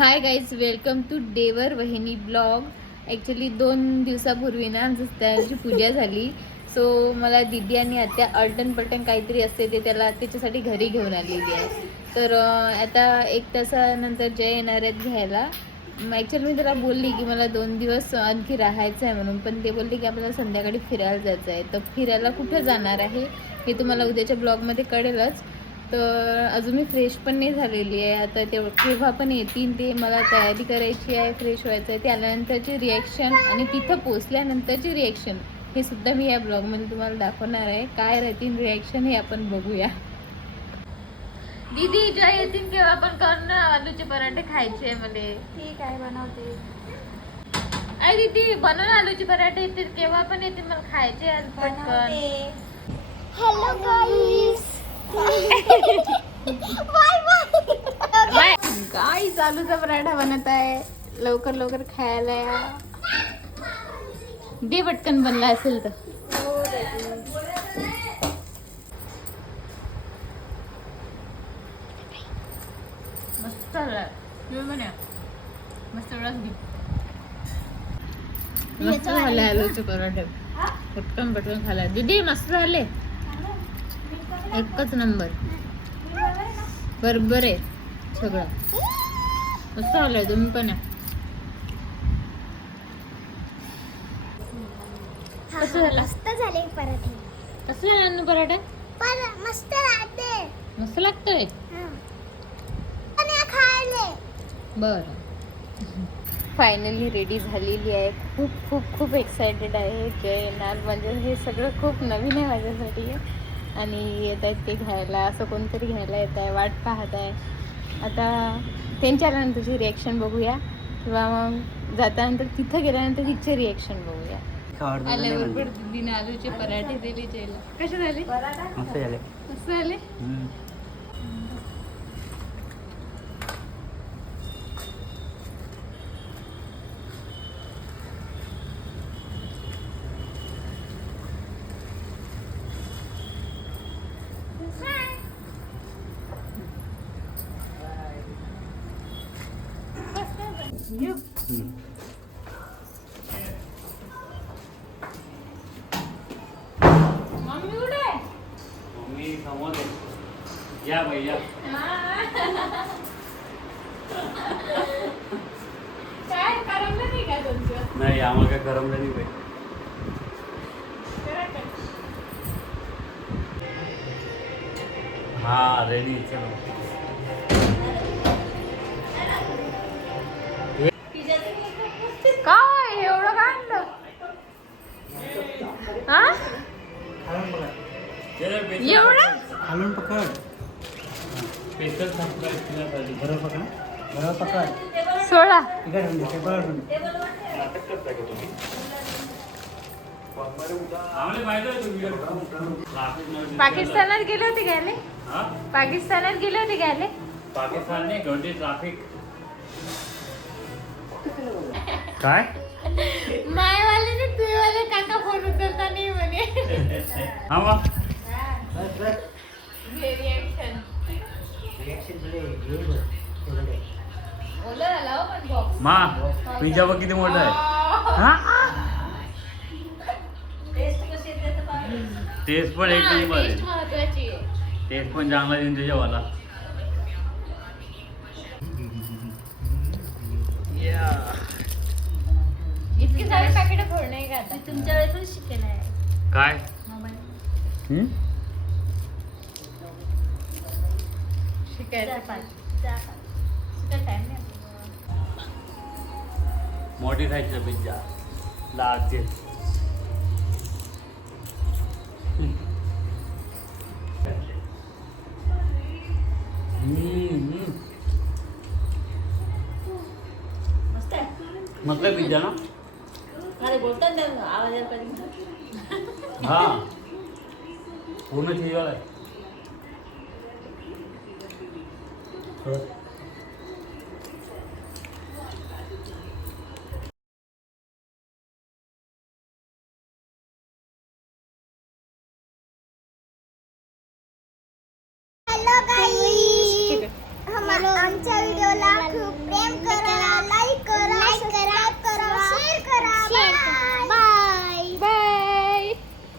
Hi guys, welcome to डेवर वहिनी blog. Actually 2 दिवसापूर्वी ना त्याची पूजा झाली. सो मला दीदी आणि आत्या अल्टन पलटन काहीतरी असते ते त्याच्यासाठी घरी घेऊन आलेली आहे. तर आता 1 तासानंतर जय येणार आहेत घ्यायला. ॲक्च्युअली मी त्याला बोलली की मला 2 दिवस आणखी राहायचं आहे म्हणून, पण ते बोलले की आपल्याला संध्याकाळी फिरायला जायचं आहे. तर फिरायला कुठं जाणार आहे हे तुम्हाला उद्याच्या ब्लॉगमध्ये कळेलच. तर अजून मी फ्रेश पण नाही झालेली आहे. आता केव्हा पण येतील ते, मला तयारी करायची आहे, फ्रेश व्हायचं आहे. ते आल्यानंतरची रिॲक्शन आणि तिथं पोचल्यानंतरची रिॲक्शन हे सुद्धा मी या ब्लॉगमध्ये तुम्हाला दाखवणार आहे. काय राहतील रिॲक्शन हे आपण बघूया. दीदी जेव्हा येतील तेव्हा आपण करून आलूचे पराठे खायचे मला. ठीक आहे, बनवते. अरे दीदी बनवून आलूचे पराठे येतील केव्हा पण येतील, मला खायचे पटकन. हॅलो गाईस. गाईस आलूचा पराठा बनत आहे. लवकर लवकर खायला या. दे पटकन बनला असेल तर. मस्त झाला. मस्त मस्त झाले आलूचे पराठे. पटकन पटकन खाला दीदी. मस्त झाले, एकच नंबर. बरोबर आहे सगळं. मस्त झालंय. तुम्ही पण कसं झालं? मस्त झाले पराठे. कसं झालं ना पराठा? मस्त लागते. मस्त लागतोय. बर. फायनली रेडी झालेली आहे. खूप खूप खूप एक्सायटेड आहे. जय येणार म्हणजे हे सगळं खूप नवीन आहे माझ्यासाठी. आणि येत आहेत ते घ्यायला. असं कोणतरी घ्यायला येत आहे, वाट पाहत आहे. आता त्यांच्या आल्यानंतरची रिॲक्शन बघूया, किंवा मग जातानंतर तिथं गेल्यानंतर तिचे रिॲक्शन बघूया. आल्याबरोबर दीदीने आलूचे पराठे दिले जयला. कसे झाले? मस्त झाले. मस्त झाले. मम्मी कुठे आहे? मम्मी समोर आहे. या भैया. काय करमलं नाही का तुमचं? नाही, आम्हाला काय करमलं नाही बाई. हा रेडी. चलो. काय एवढं काय आणलं? हा एवढं खालून पकड. स्पेशल बरोबर पकड. बरोबर पकड. 16. इकडे पाकिस्तानात गेले होते घ्यायले. पाकिस्तानात गेले होते घ्यायले. पाकिस्तान ने घंटे ट्रॅफिक. काय मायवाले ने तुझेवाले काका फोन उचलता नाही म्हणे. हा मग रिॲक्शन ओला झाला हो पण बॉक्स. मा पिझ्झा बघ किती मोठा आहे. हा टेस्ट पण एक नंबर आहे. टेस्ट महत्वाची आहे. टेस्ट पण चांगला आहे तुझ्यावाला. इतके सारे पॅकेट फोडणे का आता? तुमच्या वेळेस शिकेल आहे काय मोबाईल शिकायचं टाइम नाही. मोठी खायची पिझ्झा लार्ज. मस्त आहे पिझ्झा ना. बोलतात आवाज. हा पूर्ण चीजवाला आहे. हॅलो गाईस. आमच्या व्हिडिओला खूप